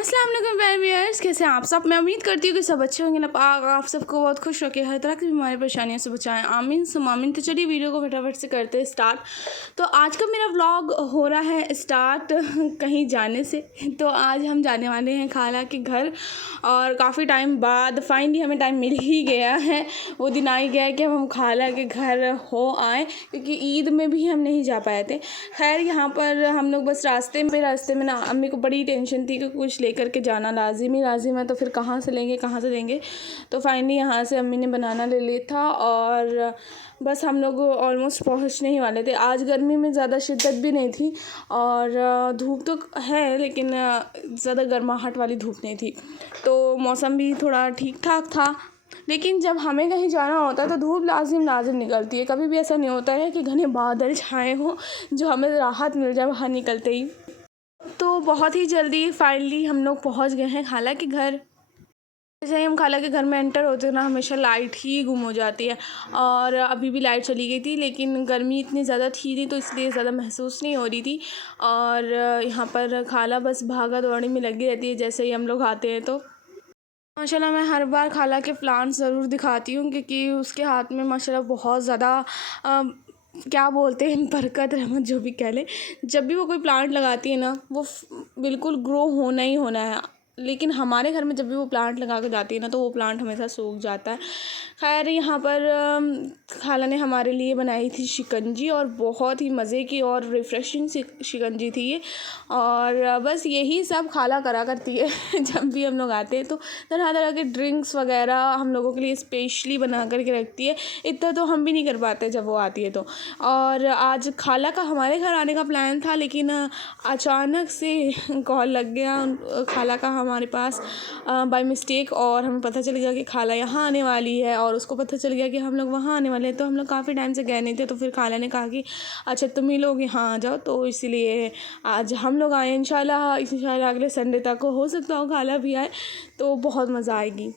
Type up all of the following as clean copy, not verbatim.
अस्सलाम वालेकुम प्यारे व्यूअर्स, कैसे हैं आप सब। मैं उम्मीद करती हूँ कि सब अच्छे होंगे ना। पाक आप सबको बहुत खुश रखे, हर तरह की बीमारी परेशानियों से बचाएं, आमीन सुम आमीन। तो चलिए वीडियो को फटाफट से करते हैं स्टार्ट। तो आज का मेरा व्लॉग हो रहा है स्टार्ट कहीं जाने से। तो आज हम जाने वाले हैं खाला के घर, और काफ़ी टाइम बाद फाइनली हमें टाइम मिल ही गया है। वो दिन आ ही गया है कि हम खाला के घर हो आए, क्योंकि ईद में भी हम नहीं जा पाए थे। खैर यहाँ पर हम लोग बस रास्ते में ना अम्मी को बड़ी टेंशन थी कि कुछ लेकर के जाना लाजिम है, तो फिर कहाँ से देंगे। तो फाइनली यहाँ से अम्मी ने बनाना ले लिया था, और बस हम लोग ऑलमोस्ट पहुँचने ही वाले थे। आज गर्मी में ज़्यादा शिद्दत भी नहीं थी, और धूप तो है लेकिन ज़्यादा गर्माहट वाली धूप नहीं थी, तो मौसम भी थोड़ा ठीक ठाक था। लेकिन जब हमें कहीं जाना होता है तो धूप लाजिम निकलती है। कभी भी ऐसा नहीं होता है कि घने बादल छाए हों जो हमें राहत मिल जाए बाहर निकलते ही। तो बहुत ही जल्दी फाइनली हम लोग पहुंच गए हैं खाला के घर। जैसे ही हम खाला के घर में एंटर होते हैं ना, हमेशा लाइट ही गुम हो जाती है, और अभी भी लाइट चली गई थी, लेकिन गर्मी इतनी ज़्यादा थी नहीं तो इसलिए ज़्यादा महसूस नहीं हो रही थी। और यहाँ पर खाला बस भागा दौड़ी में लगी रहती है जैसे ही हम लोग आते हैं। तो माशाल्लाह मैं हर बार खाला के प्लांट्स ज़रूर दिखाती हूँ, क्योंकि उसके हाथ में माशाल्लाह बहुत ज़्यादा क्या बोलते हैं, बरकत रहमत जो भी कह लें। जब भी वो कोई प्लांट लगाती है ना, वो बिल्कुल ग्रो होना ही होना है। लेकिन हमारे घर में जब भी वो प्लांट लगा के जाती है ना, तो वो प्लांट हमेशा सूख जाता है। खैर यहाँ पर खाला ने हमारे लिए बनाई थी शिकंजी, और बहुत ही मज़े की और रिफ़्रेशिंग शिकंजी थी ये। और बस यही सब खाला करा करती है जब भी हम लोग आते हैं, तो तरह तरह के ड्रिंक्स वगैरह हम लोगों के लिए स्पेशली बना करके रखती है। इतना तो हम भी नहीं कर पाते जब वो आती है तो। और आज खाला का हमारे घर आने का प्लान था, लेकिन अचानक से कॉल लग गया खाला का हमारे पास बाय मिस्टेक, और हमें पता चल गया कि खाला यहाँ आने वाली है, और उसको पता चल गया कि हम लोग वहाँ आने वाले हैं। तो हम लोग काफ़ी टाइम से गए नहीं थे, तो फिर खाला ने कहा कि अच्छा तुम ही लोग यहाँ आ जाओ, तो इसीलिए आज हम लोग आए। इंशाल्लाह अगले संडे तक हो सकता हो खाला भी आए, तो बहुत मज़ा आएगी।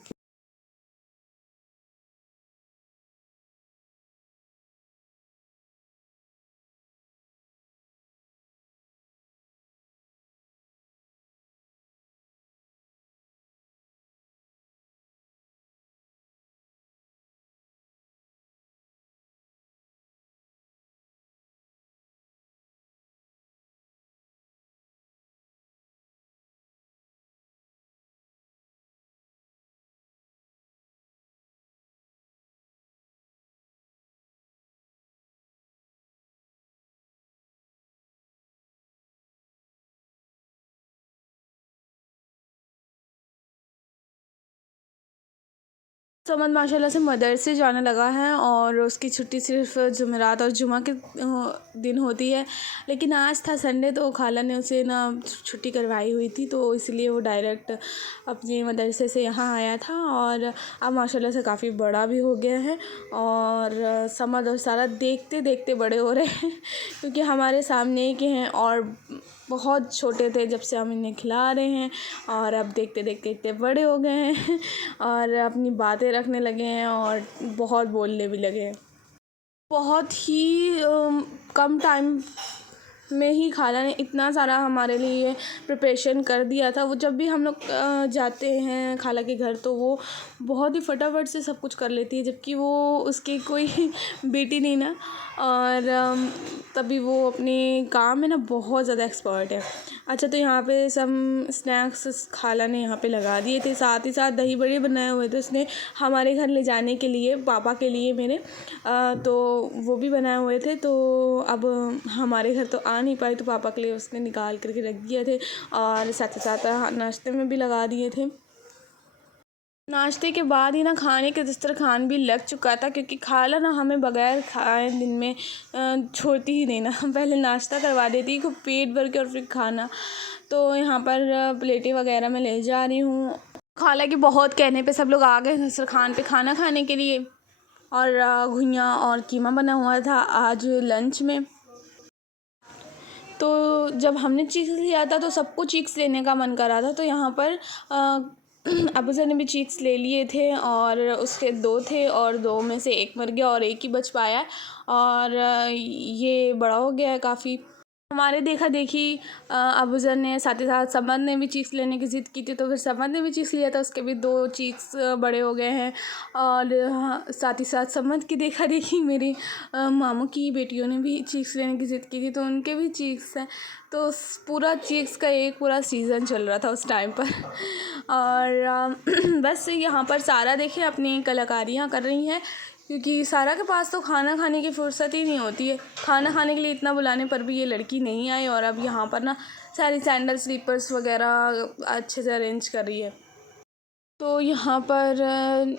समद माशाल्लाह से मदरसे जाने लगा है, और उसकी छुट्टी सिर्फ जुमेरात और जुमा के दिन होती है। लेकिन आज था संडे, तो खाला ने उसे ना छुट्टी करवाई हुई थी, तो इसलिए वो डायरेक्ट अपने मदरसे से यहाँ आया था। और अब माशाल्लाह से काफ़ी बड़ा भी हो गया है, और समद और सारा देखते देखते बड़े हो रहे हैं क्योंकि हमारे सामने ही के हैं, और बहुत छोटे थे जब से हम इन्हें खिला रहे हैं, और अब देखते देखते इतने बड़े हो गए हैं और अपनी बातें रखने लगे हैं, और बहुत बोलने भी लगे हैं। बहुत ही कम टाइम में ही खाला ने इतना सारा हमारे लिए प्रिपरेशन कर दिया था। वो जब भी हम लोग जाते हैं खाला के घर, तो वो बहुत ही फटाफट से सब कुछ कर लेती है, जबकि वो उसकी कोई बेटी नहीं ना। और तभी वो अपने काम में ना बहुत ज़्यादा एक्सपर्ट है। अच्छा, तो यहाँ पे सब स्नैक्स खाला ने यहाँ पे लगा दिए थे, साथ ही साथ दही बड़े बनाए हुए थे उसने हमारे घर ले जाने के लिए, पापा के लिए मेरे। तो वो भी बनाए हुए थे। तो अब हमारे घर तो आ नहीं पाए, तो पापा के लिए उसने निकाल करके रख दिए थे, और साथ ही साथ नाश्ते में भी लगा दिए थे। नाश्ते के बाद ही ना खाने के दस्तरखान भी लग चुका था, क्योंकि खाला ना हमें बगैर खाए दिन में छोड़ती ही नहीं ना। पहले नाश्ता करवा देती खूब पेट भर के, और फिर खाना। तो यहाँ पर प्लेटें वगैरह मैं ले जा रही हूँ। खाला की बहुत कहने पे सब लोग आ गए दस्तरखान पे खाना खाने के लिए, और घुइयाँ और कीमा बना हुआ था आज लंच में। तो जब हमने चीक्स लिया था, तो सबको चीक्स लेने का मन करा था, तो यहाँ पर अबूज़र ने भी चीक्स ले लिए थे और उसके 2 थे और 2 में से 1 मर गया और 1 ही बच पाया है और ये बड़ा हो गया है काफ़ी। हमारे देखा-देखी अबूज़र ने साथ ही साथ समद ने भी चीक्स लेने की ज़िद की थी, तो फिर समद ने भी चीक्स लिया था, उसके भी 2 चीक्स बड़े हो गए हैं। और हाँ, साथ ही साथ समद की देखा-देखी मेरी मामू की बेटियों ने भी चीक्स लेने की ज़िद की थी, तो उनके भी चीक्स हैं। तो पूरा चीक्स का एक पूरा सीज़न चल रहा था उस टाइम पर। और बस यहाँ पर सारा देखिए अपनी कलाकारियाँ कर रही हैं, क्योंकि सारा के पास तो खाना खाने की फ़ुर्सत ही नहीं होती है। खाना खाने के लिए इतना बुलाने पर भी ये लड़की नहीं आई और अब यहाँ पर ना सारी सैंडल स्लीपर्स वगैरह अच्छे से अरेंज कर रही है। तो यहाँ पर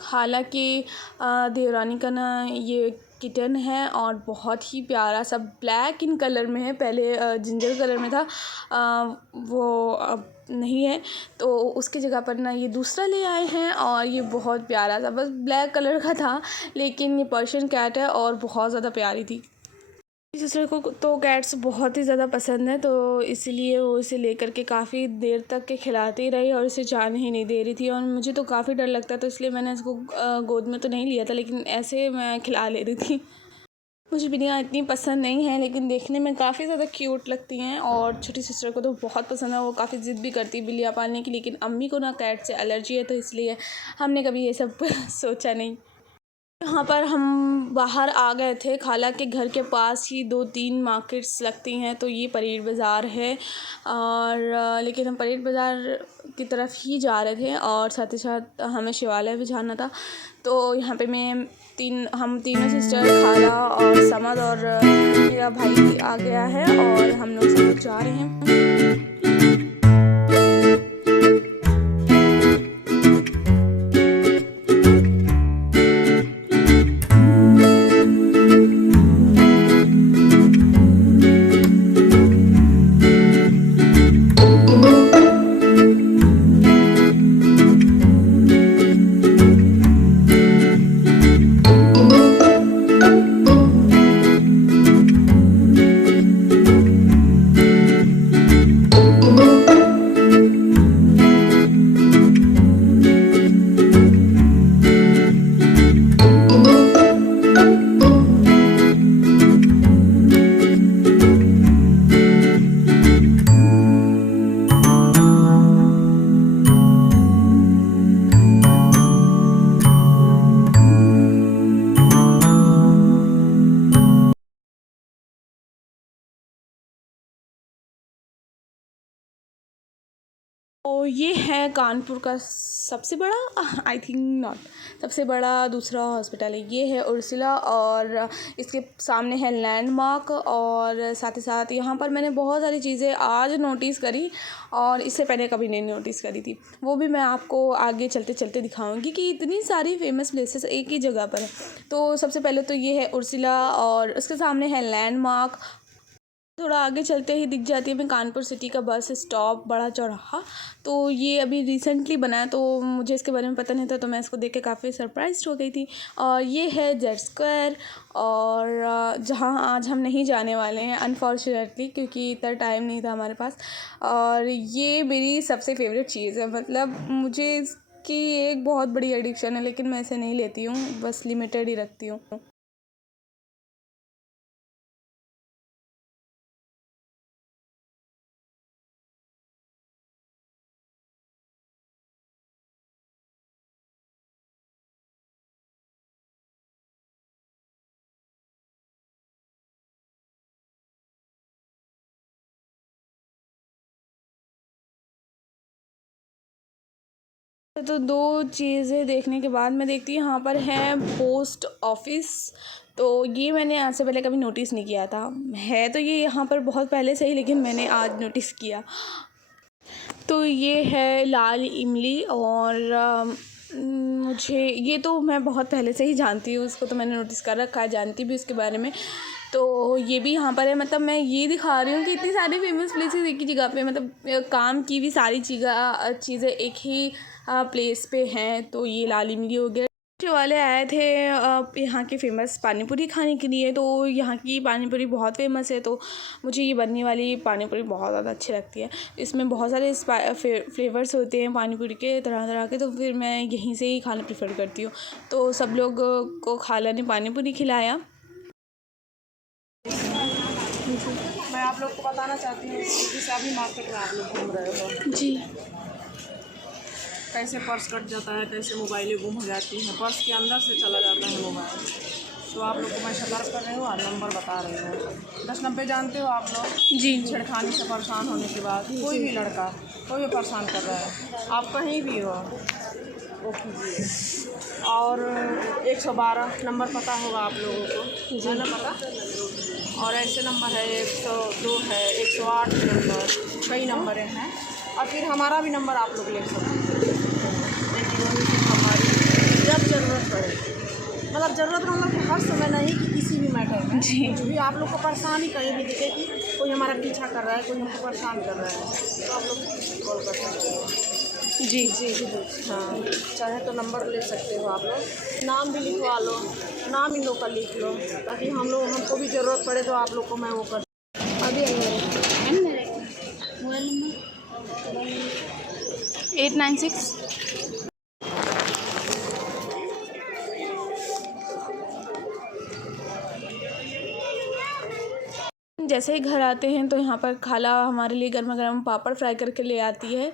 हालाँकि देवरानी का ना ये किटन है और बहुत ही प्यारा सा ब्लैक इन कलर में है। पहले जिंजर कलर में था, वो अब नहीं है, तो उसकी जगह पर ना ये दूसरा ले आए हैं और ये बहुत प्यारा सा, बस ब्लैक कलर का था, लेकिन ये पर्शियन कैट है और बहुत ज़्यादा प्यारी थी। सिस्टर को तो कैट्स बहुत ही ज़्यादा पसंद है, तो इसीलिए वो इसे लेकर के काफ़ी देर तक के खिलाती रही और इसे जाने ही नहीं दे रही थी। और मुझे तो काफ़ी डर लगता, तो इसलिए मैंने इसको गोद में तो नहीं लिया था, लेकिन ऐसे मैं खिला ले रही थी। मुझे बिल्लियाँ इतनी पसंद नहीं हैं, लेकिन देखने में काफ़ी ज़्यादा क्यूट लगती हैं और छोटी सिस्टर को तो बहुत पसंद है। वो काफ़ी ज़िद भी करती है बिल्लियाँ पालने की, लेकिन अम्मी को ना कैट से एलर्जी है, तो इसलिए हमने कभी ये सब सोचा नहीं। यहाँ पर हम बाहर आ गए थे, खाला के घर के पास ही 2-3 मार्केट्स लगती हैं, तो ये परेड बाज़ार है और लेकिन हम परेड बाज़ार की तरफ ही जा रहे थे और साथ ही साथ हमें शिवालय भी जाना था। तो यहाँ पे हम तीनों सिस्टर, खाला और समद और मेरा भाई आ गया है और हम लोग सब लोग जा रहे हैं। तो ये है कानपुर का सबसे बड़ा, आई थिंक नॉट सबसे बड़ा, दूसरा हॉस्पिटल है। ये है उर्सिला और इसके सामने है लैंडमार्क। और साथ ही साथ यहाँ पर मैंने बहुत सारी चीज़ें आज नोटिस करी और इससे पहले कभी नहीं नोटिस करी थी, वो भी मैं आपको आगे चलते चलते दिखाऊंगी कि इतनी सारी फेमस प्लेसेस एक ही जगह पर है। तो सबसे पहले तो ये है उर्सिला और उसके सामने है लैंडमार्क। थोड़ा आगे चलते ही दिख जाती है हमें कानपुर सिटी का बस स्टॉप, बड़ा चौराहा। तो ये अभी रिसेंटली बना है, तो मुझे इसके बारे में पता नहीं था, तो मैं इसको देख के काफ़ी सरप्राइज्ड हो गई थी। और ये है जेड स्क्वायर और जहाँ आज हम नहीं जाने वाले हैं अनफॉर्चुनेटली, क्योंकि इतना टाइम नहीं था हमारे पास। और ये मेरी सबसे फेवरेट चीज़ है, मतलब मुझे इसकी एक बहुत बड़ी एडिक्शन है, लेकिन मैं इसे नहीं लेती हूँ, बस लिमिटेड ही रखती हूँ। तो 2 चीज़ें देखने के बाद मैं देखती हूँ यहाँ पर है पोस्ट ऑफिस। तो ये मैंने आज से पहले कभी नोटिस नहीं किया था, है तो ये यहाँ पर बहुत पहले से ही, लेकिन मैंने आज नोटिस किया। तो ये है लाल इमली और मुझे ये तो मैं बहुत पहले से ही जानती हूँ, उसको तो मैंने नोटिस कर रखा है, जानती भी उसके बारे में। तो ये भी यहाँ पर है, मतलब मैं ये दिखा रही हूँ कि इतनी सारी फेमस प्लेसेस एक ही जगह पे, मतलब काम की भी सारी चीज़ें एक ही प्लेस पे हैं। तो ये लाल इमली हो गया। वाले आए थे यहाँ की फ़ेमस पानी पूरी खाने के लिए। तो यहाँ की पानी पूरी बहुत फ़ेमस है, तो मुझे ये बनने वाली पानी पूरी बहुत ज़्यादा अच्छी लगती है। इसमें बहुत सारे फ्लेवर्स होते हैं पानी पूरी के, तरह तरह के, तो फिर मैं यहीं से ही खाना प्रेफर करती हूँ। तो सब लोग को खाला ने पानी पूरी खिलाया। मैं आप लोग को बताना चाहती हूँ कि सभी मार्केट में आप लोग घूम रहे हो जी। कैसे पर्स कट जाता है, कैसे मोबाइलें गुम हो जाती हैं, पर्स के अंदर से चला जाता है मोबाइल। तो आप लोग को मैं सतर्क कर रही हूँ और नंबर बता रही हूँ। 1090 जानते हो आप लोग? जी। छेड़खानी से परेशान होने के बाद कोई भी लड़का कोई भी परेशान कर रहा है, आप कहीं भी हो वो कीजिए। और 112 नंबर पता होगा आप लोगों को, है ना पता? और ऐसे नंबर है 102 है, 108 नंबर, कई नंबर हैं। और फिर हमारा भी नंबर आप लोग ले सकते हैं, लेकिन वहीं से हमारी जब ज़रूरत पड़े, मतलब ज़रूरत मतलब कि हर समय नहीं कि किसी भी मैटर में जी। जो भी आप लोग को परेशानी कहीं भी दिखे कि कोई हमारा पीछा कर रहा है, कोई हमको परेशान कर रहा है, तो आप लोग कॉल कर सकते हो। जी। जी हाँ, चाहे तो नंबर ले सकते हो आप लोग, नाम भी लिखवा लो, नाम इन लोग का लिख लो, ताकि हमको भी ज़रूरत पड़े तो आप लोग को मैं वो कर अभी मोबाइल नंबर 896। जैसे ही घर आते हैं तो यहाँ पर खाला हमारे लिए गर्मा गर्म पापड़ फ्राई करके ले आती है।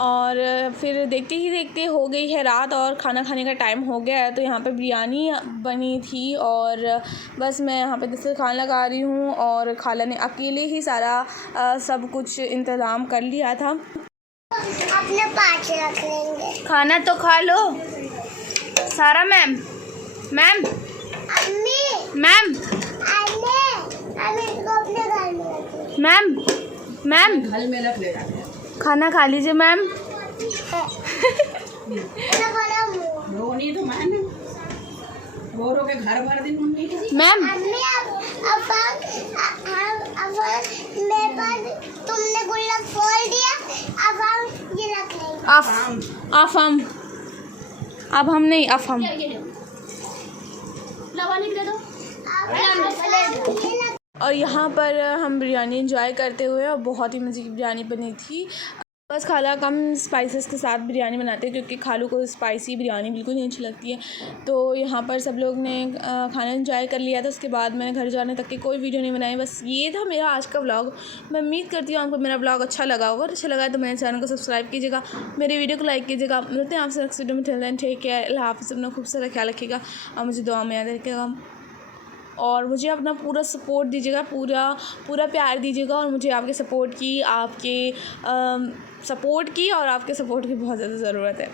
और फिर देखते ही देखते हो गई है रात और खाना खाने का टाइम हो गया है। तो यहाँ पे बिरयानी बनी थी और बस मैं यहाँ पे दस्तरखान लगा रही हूँ और खाला ने अकेले ही सारा सब कुछ इंतज़ाम कर लिया था। अपने पास रख लेंगे। खाना तो खा लो सारा। मैम मैम अम्मी मैम अम्मी इसको अपने घर में रखें। मैम मैम घर में रख ले खाना खा लीजिए मैम। रोनी तो मैं रो के घर भर दिन मैम अम्मी अब मेरे पास तुमने गुल्लक फोड़ दिया, अब हम ये रख लेंगे। अब हम नहीं, अब हम और यहाँ पर हम बिरयानी एंजॉय करते हुए, और बहुत ही मज़े की बिरयानी बनी थी। बस खाला कम स्पाइसेस के साथ बिरयानी बनाते हैं क्योंकि खालू को स्पाइसी बिरयानी बिल्कुल नहीं अच्छी लगती है। तो यहाँ पर सब लोग ने खाना एंजॉय कर लिया था। उसके बाद मैंने घर जाने तक की कोई वीडियो नहीं बनाई। बस ये था मेरा आज का व्लॉग। मैं उम्मीद करती हूँ आपको मेरा व्लॉग अच्छा लगा होगा। अच्छा लगा तो मेरे चैनल को सब्सक्राइब कीजिएगा, मेरे वीडियो को लाइक कीजिएगा। मिलते हैं आपसे नेक्स्ट वीडियो में। टिल देन टेक केयर, अल्लाह हाफ़िज़। अपना खूब सारा ख्याल रखिएगा और मुझे दुआ में याद रखिएगा और मुझे अपना पूरा सपोर्ट दीजिएगा, पूरा प्यार दीजिएगा। और मुझे आपके सपोर्ट की और आपके सपोर्ट की बहुत ज़्यादा ज़रूरत है।